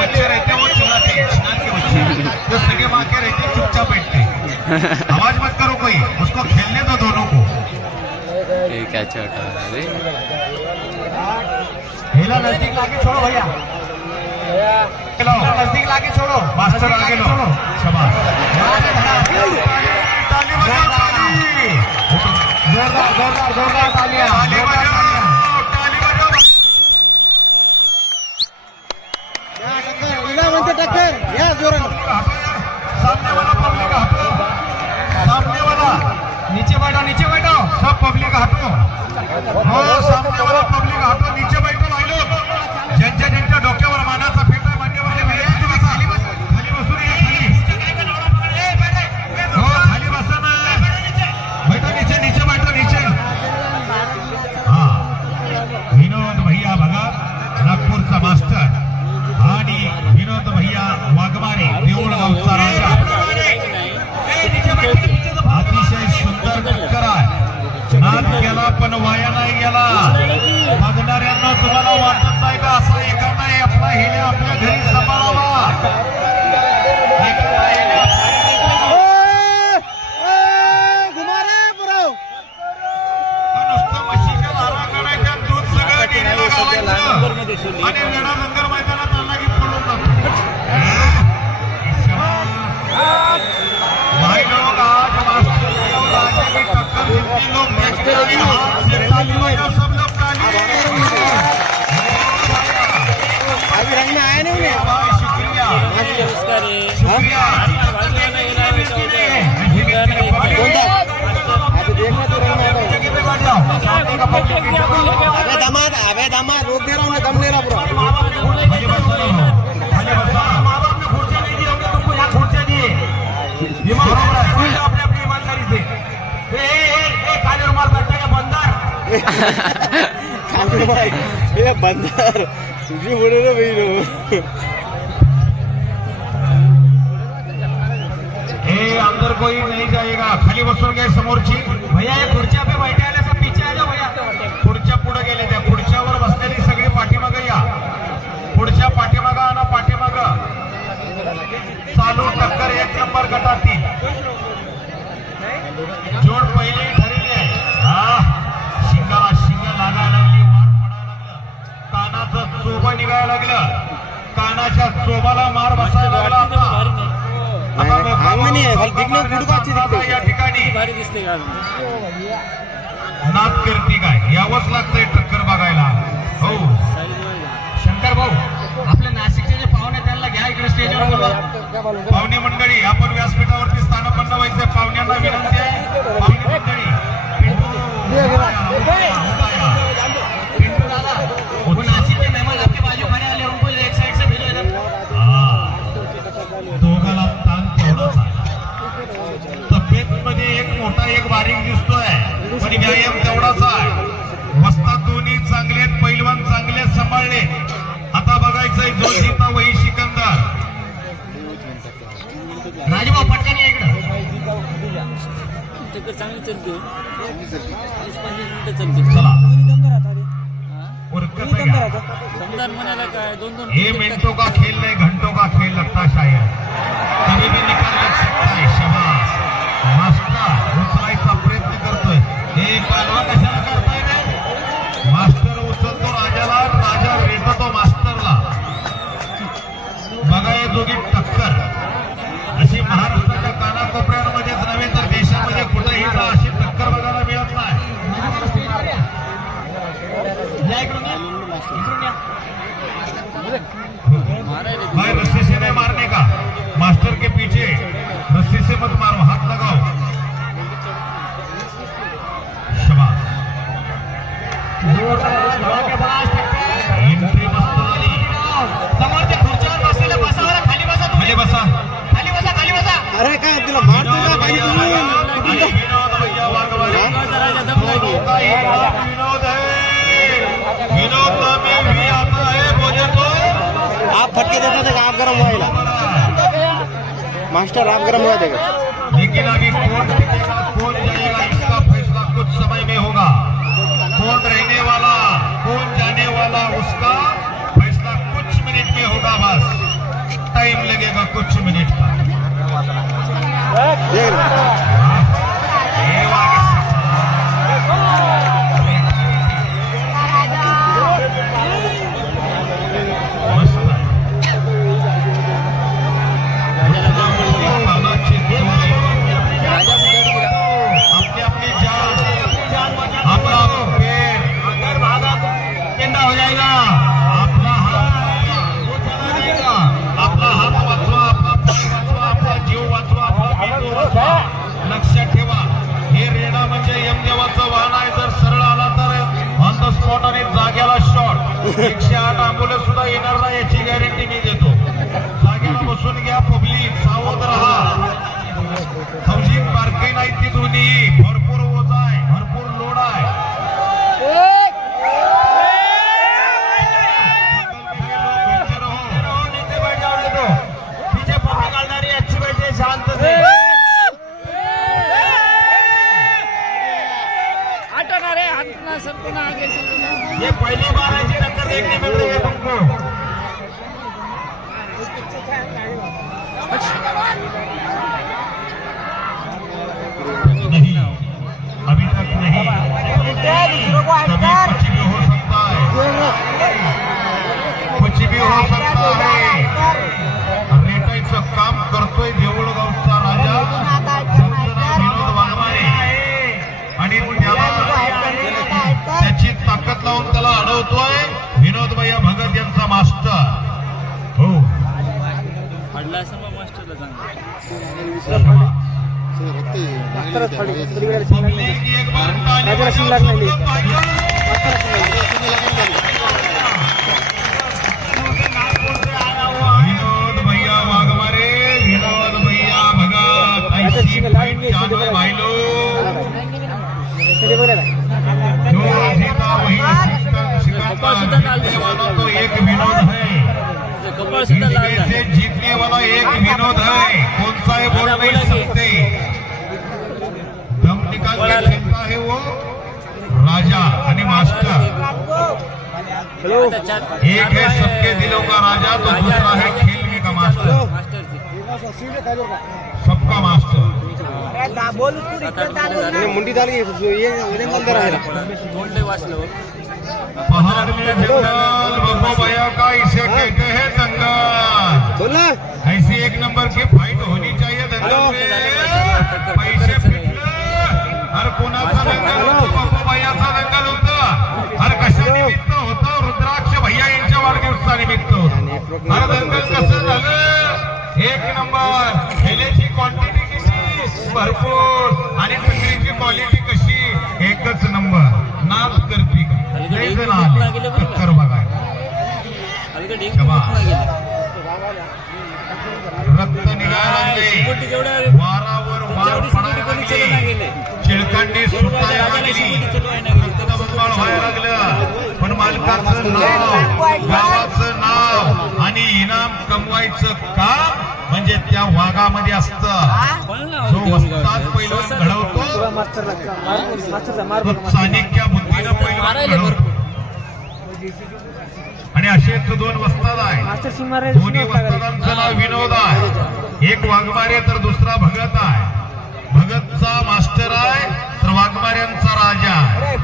बच्चे रहते वो चिल्लाते चिल्ला के बच्चे, जो सगे माँ के रहते चुपचाप बैठते। आवाज मत करो कोई, उसको खेलने दो दोनों को। क्या छोटा है हिला नजदीक लाके छोड़ो भैया, नजदीक लाके छोड़ो, मास्टर आगे लो। शाबाश, ताली बजाओ, जोरदार जोरदार जोरदार तालियां, ताली बजाओ, ताली बजाओ। टक्कर या जोरात, सामने वाला पब्लिक हटो, सामने वाला नीचे बैठो, सब पब्लिक हटो। हो, सामने वाला पब्लिक हटो, नीचे बैठो भाई लोग। ज्यांच्या डोक्यावर मानाचा फेटा मांडीवर खाली बसून या, हो खाली बसा ना, बैठो नीचे बैठो नीचे। हा, विनोद भैया बघा, नागपूरचा मास्टर आणि विनोद भैया वाघमारे देऊळगावचा राजा, अतिशय सुंदर टक्कर आहे। नाद केला पण वाया नाही गेला। बघणाऱ्यांना तुम्हाला वाटत नाही का असा एखादा आपला हेने आपल्या घरी सांभाळावा, नुसतं म्हशीच्या धारा काढायच्या, दूध सगळं डेअरीला घालायचं आणि वेळा नंतर मैदानात आला की पळून जातो। भाई लोग आज मास्टर की टक्कर देती लोग देखते हैं, हाथ से ताली बजाओ सब लोग, ताली। अभी रंग में आए नहीं उन्हें, शुक्रिया शुक्रिया। अभी देखना तो रंग में अबे दामाद रोक दे रहा हूँ, दम ले रहा पूरा। माँ बाप ने खुर्चियाँ नहीं दी होंगे तुमको, यहाँ खुर्चियाँ दिए, ये बरोबर है, अपने अपनी ईमानदारी से। काले रुमाल करता है बंदर, ये बंदर तुझे बोले ना भाई लो। अंदर कोई नहीं जाएगा, खाली बसून गए समोरची भैया। या खुर्च्या पे बैठे आले सब पीछे आ जाओ भैया, खुर्च्या पुढे गेले, त्या खुर्च्यावर बसलेली सगळी पाठीमागे या, पुढच्या पाठीमागा आणि पाठीमागा चालू टक्कर 1 नंबर गटातील जोड पहिली ठरली आहे। हा, शिंगाला शिंग लागायला लागली, वाट पडायला लागलं, कानाचं चोबा निघायला लागलं, कानाच्या चोबाला मार बसायला लागला। या ठिकाणी नाद करते काय, यावंच लागतंय टक्कर बघायला। हो शंकर भाऊ, आपल्या नाशिकचे जे पाहुणे त्यांना घ्या इकडे स्टेजवर बोलवा। पाहुणे मंडळी, आपण व्यासपीठावरती स्थानपन्न व्हायचं, पाहुण्यांना विनंती आहे। पाहुणे मंडळी, पिंटू दादा, नाशिक के मेहमान आपके बाजू खड़े आले, उनको एक साइड से भेजो इधर। दोघाला ताण तेवढाच आहे, तब्येत मध्ये एक मोठा एक बारीक दिसतोय, पण व्यायाम तेवढाच आहे। वस्ताद दोन्ही चांगले, पैलवान चांगले सांभाळले। आता बघायचंय जोशीचा वही सिकंदर। राजभाऊ पटकन या इकडं, चांगली चलते, चला ये मिनटों का खेल नहीं घंटों का खेल लगता शायद, कभी भी निकाल लग सकता है। शाबाश, मास्टर उचलायचा प्रयत्न करतोय, हे पालवा कशाला करताय रे? मास्टर उचलतो राजाला, राजा रेटतो मास्टरला। बघा या जोगी टक्कर, अशी महाराष्ट्राच्या कानाकोपऱ्यांमध्येच नव्हे तर देशामध्ये कुठेही अशी टक्कर बघायला मिळत नाही। भाई रस्सी से नहीं मारने का, मास्टर के पीछे रस्सी से मत मारो, हाथ लगाओ। शाबाश, एंट्री मस्त झाली। समोरच्या खुर्चीवर बसलेले बसा, खाली बसा, खाली बसा, खाली बसा, खाली बसा। अरे काय तुला मारतो का काही विनोद भैया वाघमारे, विनोद है, विनोद में भी आता है, बोले तो आप फटके देता थे, आप गरम हुआ मास्टर, आप गरम हुआ देगा। लेकिन अभी कौन जीतेगा कौन जाएगा इसका फैसला कुछ समय में होगा। कौन रहने वाला कौन जाने वाला उसका फैसला कुछ मिनट में होगा बस। टाइम लगेगा कुछ मिनट का ये हे वागे मस्त आपकी अपनी जान आपला पेड़ अगर भागा पेंडा हो जाएगा आपला हात वो चला जाएगा आपला हात वाचवा आपला पाय वाचवा आपला जीव वाचवा आपला मेंदू वाचवा लक्षात ठेवा हे रेडा म्हणजे यमदेवाचं वाहन आहे जर सरळ आला तर ऑन द स्पॉट आणि जाग्याला शॉट 108 अँब्युलन्स सुद्धा येणार नाही याची गॅरंटी मी देतो जाग्याला बसून घ्या पब्लिक सावध राहा हौजी बारकाई नाही ती दोन्ही भरपूर ओझ आहे भरपूर लोड आहे पीछे फोटो काढणारी अच्छी बैठे शांत से हटना रे हटना सबको ना आगे से ये पहली बार ऐसी टक्कर देखने मिल रही है तुमको नहीं अभी तक नहीं कभी कुछ भी हो सकता है रेटायचं काम करतोय देऊळगावचा राजा विनोद वाघमारे आणि त्याची ताकद लावून त्याला अडवतोय विनोद भैया भगत यांचा मास्टर हो पडला असं मग मास्टरला सांग पब्लिक की एक बार ताली बजाओ सबको भाइयों विनोद भैया वाघमारे विनोद भैया भगत ऐसी फाइट चालू है भाई लोग जो जीता वही सिकंदर जीतने वाला तो एक विनोद है कपाळ सुद्धा लाल इनमें से जीतने वाला एक विनोद है कौन सा है बोल नहीं सकते दम निकाल के खेलता है वो राजा आणि मास्टर एक है सबके दिलों का राजा तो दूसरा है खेलने का मास्टर सबका मास्टर मुंडी डाल ये अंदर आहे तोंडले वाचलं पहाड़ में जंगल बब्बू भैया का इसे कहते हैं दंगल बोल ना ऐसी एक नंबर की फाइट होनी चाहिए दंगल में पैसे फिटलं हर कोणाचा दंगल होतो बब्बू भैयाचा दंगल होतं हर कशा निमित्त होतं रुद्राक्ष भैया यांच्या वाढदिवसानिमित्त होतं हर दंगल कसं झालं एक नंबर खेळाची क्वांटिटी किती भरपूर आणि सगळीची क्वालिटी कशी एकच नंबर नाच करती का टक्कर बघाय रक्त निघायला वारावर वार पडायला लागले चिळकांडी सुटायला लागली रक्तबंबाळ व्हायला लागलं पण मालकाचं नाव गावाचं नाव आणि इनाम कमवायचं काम म्हणजे त्या वाघामध्ये असतं जो वस्ताद पैलवान घडवतो तो चाणक्य बुद्धीनं पैलवान घडवतो आणि असेच दोन वस्ताद आहे दोन्ही वस्तादांचं नाव विनोद आहे एक वाघमारे तर दुसरा भगत आहे भगतचा मास्टर आहे तर वाघमाऱ्यांचा राजा आहे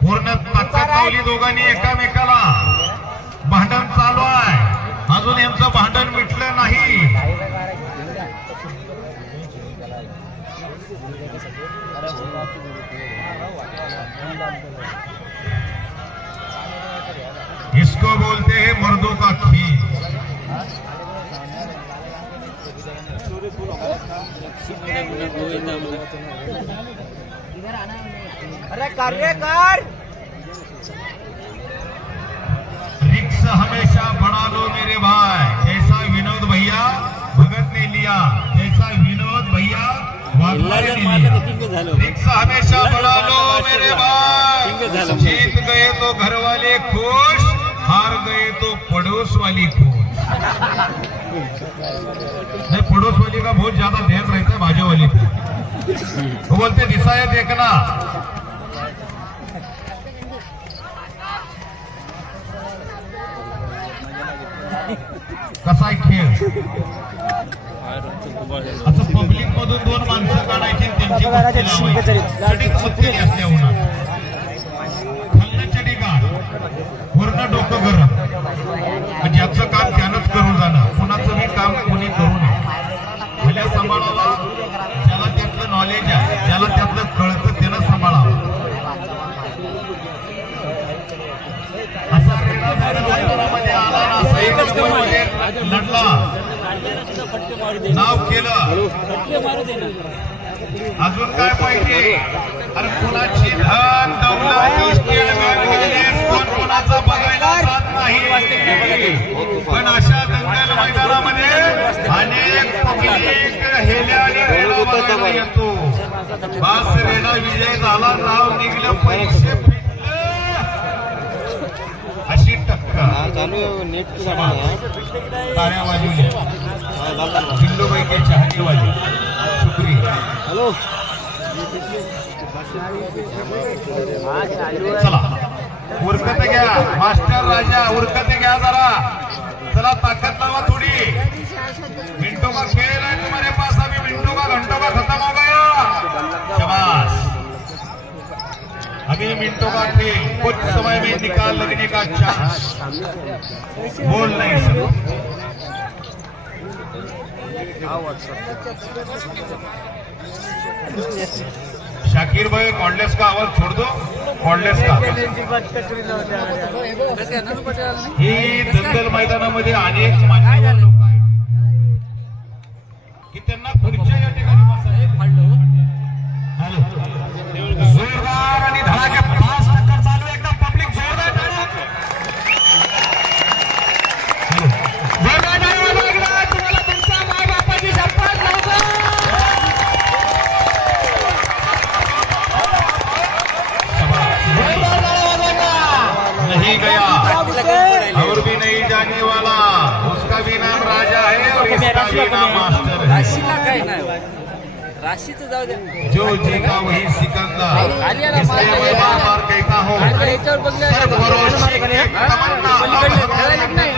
पूर्ण ताकद लावली दोघांनी एकामेकाला भांडण चालू आहे अजून यांचं भांडण मिटलं नाही इसको बोलते हैं मर्दों का खेल अरे कार्यकार रिक्स हमेशा बढ़ा लो मेरे भाई जैसा विनोद भैया भगत ने लिया जैसा विनोद भैया वाघमारे ने लिया रिक्स हमेशा बढ़ा लो मेरे भाई जीत गए तो घर वाले खुश हार गए तो पड़ोस वाली खुश नहीं पड़ोस वाली का बहुत ज्यादा ध्यान रहता है बाजू वाली को वो बोलते दिशा है देखना असा आहे खेळ. असं पब्लिक मधून दोन माणसं काढायची आणि त्यांची कुस्ती लावायची. चढीत सुटलेली असल्या उन्हात. खाल्लं चढी गाड, वरनं डोकं गरम. ज्याचं काम त्यानंच करून जाणं, कुणाचं मी काम कोणी करू नये. भल्या सांभाळावा, ज्याला त्यातलं नॉलेज आहे, ज्याला त्यातलं कळतं त्यानं सांभाळावं. असा रेडा मैदानामध्ये आला ना, सही नंबरमध्ये लढला, नाव केलं. अजून काय पाहिजे? अरे कुणाची धन दौलत इस्टेट बिझनेस कोण कोणाचा बघायला जात नाही. पण अशा दंगल मैदानामध्ये अनेक पब्लिक हेल्या आणि रेडा बघायला येतो. बास रेडा विजय झाला, नाव निघलं, पैसे फिटले. अशी टक्कर चालू नेट ताऱ्या वाजवल्या. जिल्लोबाईके चहाची वाजली. शुक्रिया. हॅलो चला उरकत घ्या मास्टर राजा, उरकत घ्या जरा. चला ताकद लावा थोडी. मिनटों का खेल है तुम्हारे पास, अभी मिनटों का घंटों का खत्म हो गया. शाबाश. अभी मिनटों का खेल, कुछ समय में निकाल लगने का चांस. बोल नहीं सकते. शाकिर भाई कॉर्डलेस का आवाज छोड़ दो. कॉर्डलेस का ही दंगल मैदानामध्ये अनेक मान्यवर लोक आहेत की त्यांना खुर्च्या या ठिकाणी बसायला. हॅलो, जोरदार आणि धडाके फास्ट टक्कर चालू आहे. एकदा पब्लिक जोरदार टाळ्या. हॅलो, जोरदार टाळ्या वाजवा. तुम्हाला तुमच्या मायबापाची शपथ लावतो. नहीं गया और भी नहीं जाने वाला. उसका भी नाम राजा है और इसका भी नाम मास्टर है. राशीला काय नाही, राशीचं जाऊ द्या. जो जीता वही सिकंदर. इसलिए मैं बार बार कहता हूँ, सरफरोशी एक तमन्ना अब हमारे दिल में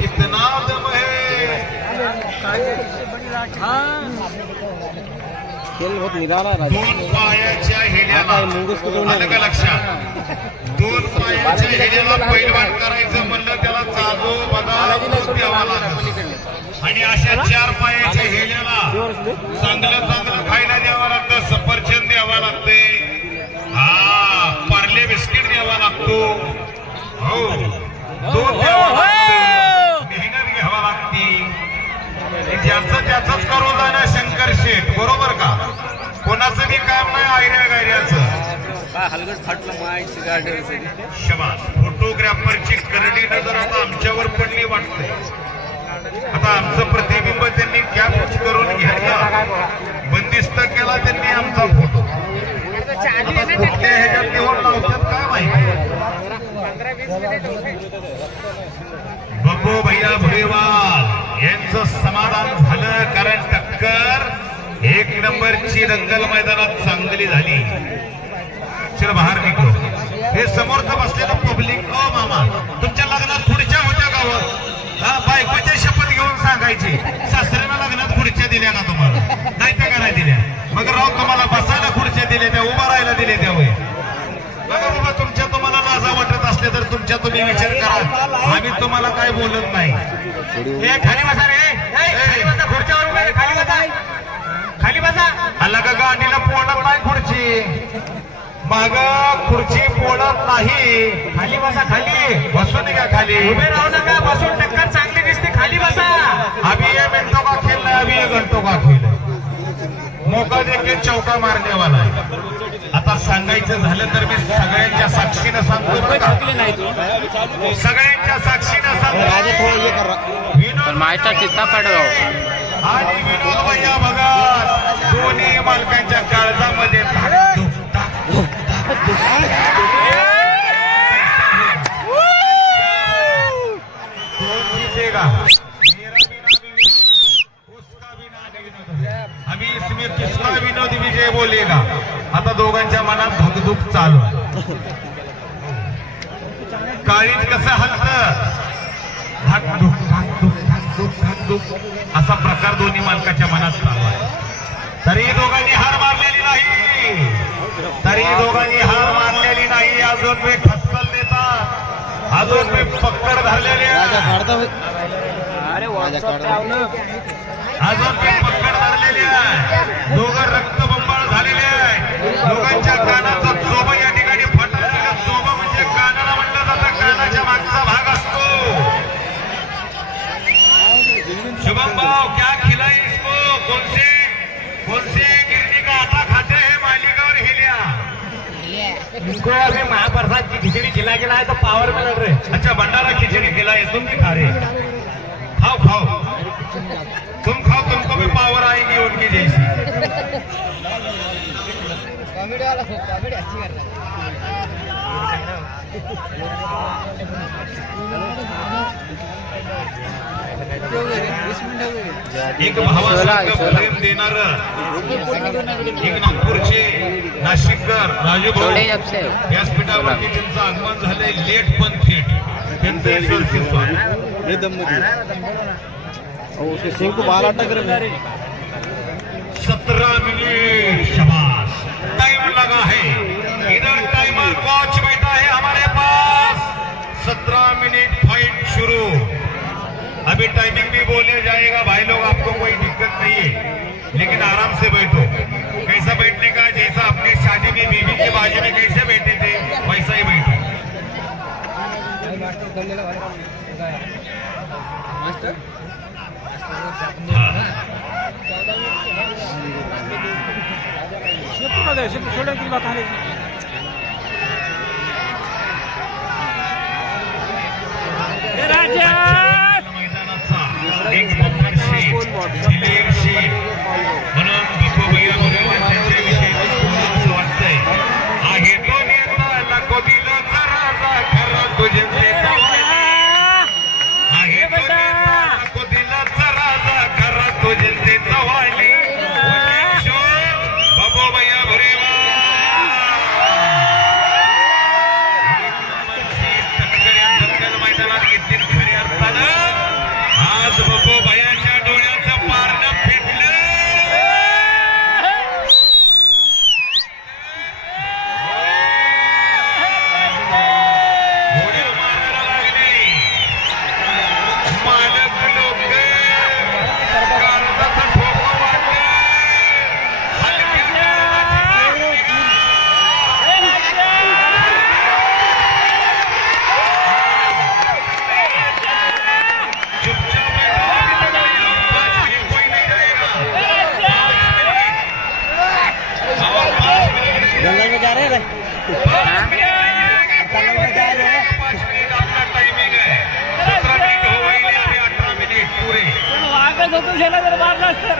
कितना दम है. खेळ बहुत निराळा आहे. दोन पायाच्या हेल्याला आलं का लक्षात? दोन पायाच्या हेल्याला पैलवान करायचं म्हणलं त्याला चाजो बदाम द्यावा लागत. आणि अशा चार पायाच्या हेल्याला चांगलं चांगलं खायला द्यावं लागतं. सफरचंद द्यावा लागते, हा पार्ले बिस्किट द्यावा लागतो, हो दूध द्यावं लागतं, मेहनत घ्यावा लागते. ज्याचं त्याचंच करून जाणं शंकर शेठ, बरोबर का? कोणाचं बी काम नाही आयऱ्या गायऱ्याचं. हलगट फाटलं मायची गाडी. शबास. फोटोग्राफरची करडी नजर आता आमच्यावर पडली वाटते. आता आमचं प्रतिबिंब त्यांनी कॅप्च करून घ्यायला बंदिस्त केला त्यांनी आमचा फोटो. आता कुठल्या ह्याच्यात निवड लावतात काय माहिती. बब्बू भैया भुईवाल यांचं समाधान झालं, कारण टक्कर एक नंबरची दंगल मैदानात चांगली झाली. चल बाहेर निघलो. हे समोरचं बसलेलं पब्लिक, ओ मामा तुमच्या लग्नात खुर्च्या होत्या का हो? हा, बायकोची शपथ घेऊन सांगायची, सासऱ्याला लग्नात खुर्च्या दिल्या का तुम्हाला? नाही त्या का नाही दिल्या? मग राव तुम्हाला बसायला खुर्च्या दिल्या त्या, उभा राहायला दिले त्या होय. बघा बाबा, तुमच्या तुम्हाला लाजा वाटत असले तर तुमच्या तुम्ही विचार करा. आम्ही तुम्हाला काय बोलत नाही. हे खाली बसा रे, खाली बसा, खुर्च्यावर उभे, खाली बसा, खाली बसा. आला का गाडीला पोळत नाही खुर्ची, माग खुर्ची पोळत नाही. खाली बसा, खाली बसून का खाली उभे राहू नका. बसून टक्कर चांगली दिसते, खाली बसा. अभी ये मिनटों का खेल नाही, अभी ये घंटों का खेल है. मोका देखे चौका मारने वाला है. आता सांगायचं झालं तर मी सगळ्यांच्या साक्षीनं सांगतो बरं का, सगळ्यांच्या साक्षीनं सांगतो. विनोद मायचा चित्ता पाडवा आणि विनोद भैया भगत दोन्ही मालकांच्या काळजामध्ये अभी इसमें किसका विनोद विजय बोलेगा. आता दोघांच्या मनात धुकधुक चालू आहे. काळीज कसं हलतं, धाकधूक धाकधूक धाकधूक धाकधूक असा प्रकार दोन्ही मालकाच्या मनात चालू आहे. तरी दोघांनी हार मारलेली नाही, तरी दोघांनी हार मारलेली नाही. अजून मी ठस्सल देतात, अजून मी पकड धरलेली आहे, अजून मी पकड धरलेली आहे. दोघं रक्तबंबाळ झालेले आहे. दोघांच्या कानाचा चोबा या ठिकाणी फटाकलेला चोबा म्हणजे कानाला म्हटलं जातं, कानाच्या मागचा भाग असतो. शुभम भाव क्या खिलाई इसको, कौन से गिरनी का आटा खाते हैं मालिका और हिलिया. इनको अभी महाप्रसाद की खिचड़ी खिला के लाए तो पावर में लड़ रहे. अच्छा भंडारा खिचड़ी खिलाई, तुम भी खा रहे, खाओ खाओ, तुम खाओ, तुमको भी पावर आएगी उनकी जैसी. कॉमेडी वाला कॉमेडी अच्छी कर रहा एक भावासारखं प्रेम देणार एक नागपूरचे नाशिककर राजू भाऊ व्यासपीठावरती त्यांचं आगमन झालंय. लेट पण थेट त्यांचं यशस्वी स्वागत. ये दम नहीं और उसके सिंह को बाल अटक रहे. 17 मिनट शाबाश, टाइम लगा है इधर, टाइमर वॉच बैठा है हमारे पास. 17 मिनट फाइट शुरू. अभी टाइमिंग भी बोले जाएगा भाई लोग, आपको कोई दिक्कत नहीं है, लेकिन आराम से बैठो. कैसा बैठने का, जैसा अपने शादी में बीवी के बाजू में कैसे बैठे थे वैसा ही बैठो. मैदानाचा एक बंपर शेठ, दिलीप शेठ म्हणून बापू भैया बरोबर त्यांच्याविषयी असं वाटतंय. आहे तो नेता नको दिलं जरा खरं तुझे आहे तो नेता नको दिलं जरा खरं तुझे ते चव्हाणी. बापू भैया बरोबर मैदानात घेतली खऱ्या अर्थानं. आज बापू भैयाच्या डोळ्याचं पारणं फिटलं. घोड्या मारायला लागले मालक लोक, काळजाचं ठोकं वाटलं. जंगल में जा रहे हैं. 5 मिनिट आपला टायमिंग आहे. 17 मिनिट हो गए, अभी 18 मिनिट पूरे. वागच होतो, त्याला जर मारला तर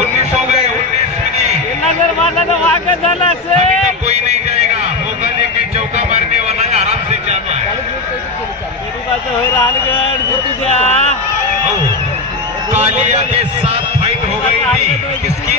19 हो गए, 19 मिनिट. त्यांना जर मारला तर वागच झाला अभी तो कोई नहीं जाएगा. मौका लेके चौका मारने वाला का आराम से जाना है. कालिया के साथ फाइट हो गई थी, किसकी?